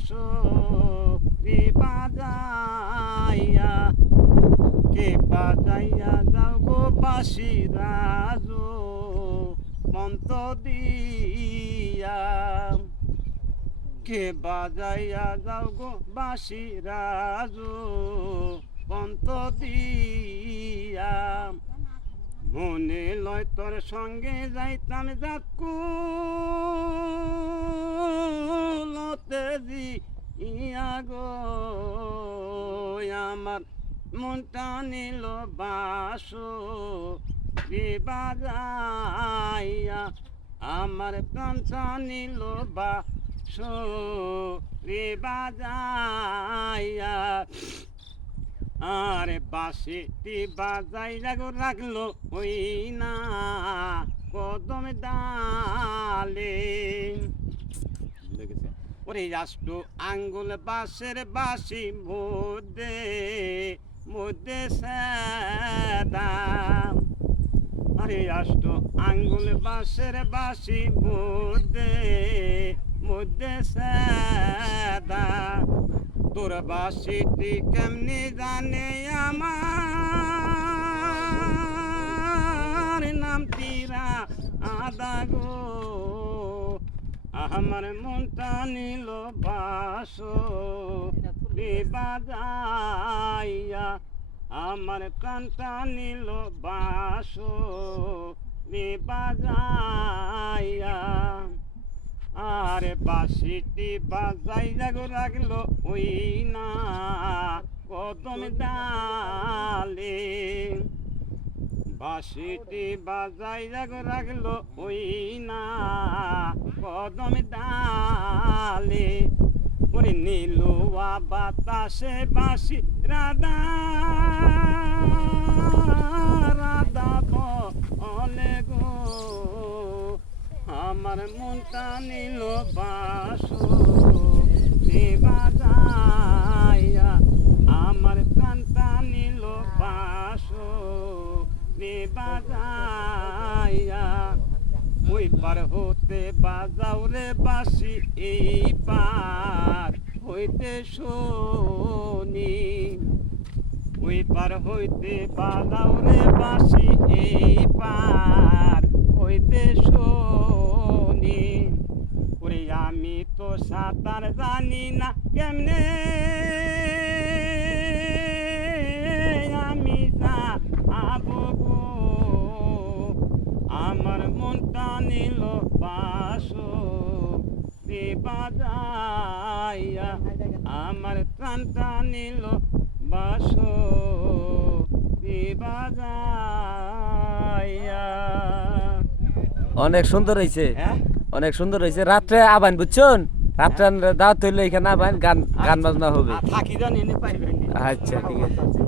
বাসো রে বাজাইয়া কে বাজাইয়া যাও গো বাসি রাজো মন্ত দিয়া কে বাজাইয়া যাও গো বাসি রাজো মন্ত দিয়া মনে লয় তোর সঙ্গে যাইতাম যাকুলতে ইয়া গো আমার মনটা নিল বাসো রে বাজাইয়া আমার প্রাণটা নিল বাসো রে বাজাইয়া আরে বাঁশিটি বাজাই রাখলো ওই না কদম ডালে ওরে রাষ্ট্র আঙ্গুল বাঁশের বাঁশি মধ্যে মধ্যে সেদাম আরে রাষ্ট্র আঙ্গুল বাঁশের বাঁশি মধ্যে মধ্যে সেদাম তোর বাঁশিটি কেমনি জানে আমার নাম তীরা আদা গো আমার মনটা নিল বাসো রে বাজাইয়া আমার প্রাণটা নিল বাসো রে বাজাইয়া আরে বাঁশিটি বাজাই রাখলো ওই না কদম ডালে বাঁশিটি বাজাই রাখলো ওই না কদম ডালে ওরে নীলুয়া বাতাসে বাঁশি রাধা রাধা বলে গো আমার মনটা নিল বাসো রে বাজাইয়া আমার প্রাণটা নিল বাসো রে বাজাইয়া ওই পার হতে বাজাও রে বাঁশি এই পার হইতে শুনি ওই পার হইতে বাজাও রে বাঁশি এই পার হইতে শুনি ওরে আমি তো সাঁতার জানি না কেমনে আমি যাবো গো আমার মনটা নিল বাসো রে বাজাইয়া আমার প্রাণটা নিল বাসো রে বাজাইয়া। অনেক সুন্দর হয়েছে, অনেক সুন্দর হয়েছে। রাত্রে আবান বুঝছেন, রাত্রে দাওয়াত হইলে এখানে আবান গান গান বাজনা হবে। থাকি জানি পাইবেন। আচ্ছা ঠিক আছে।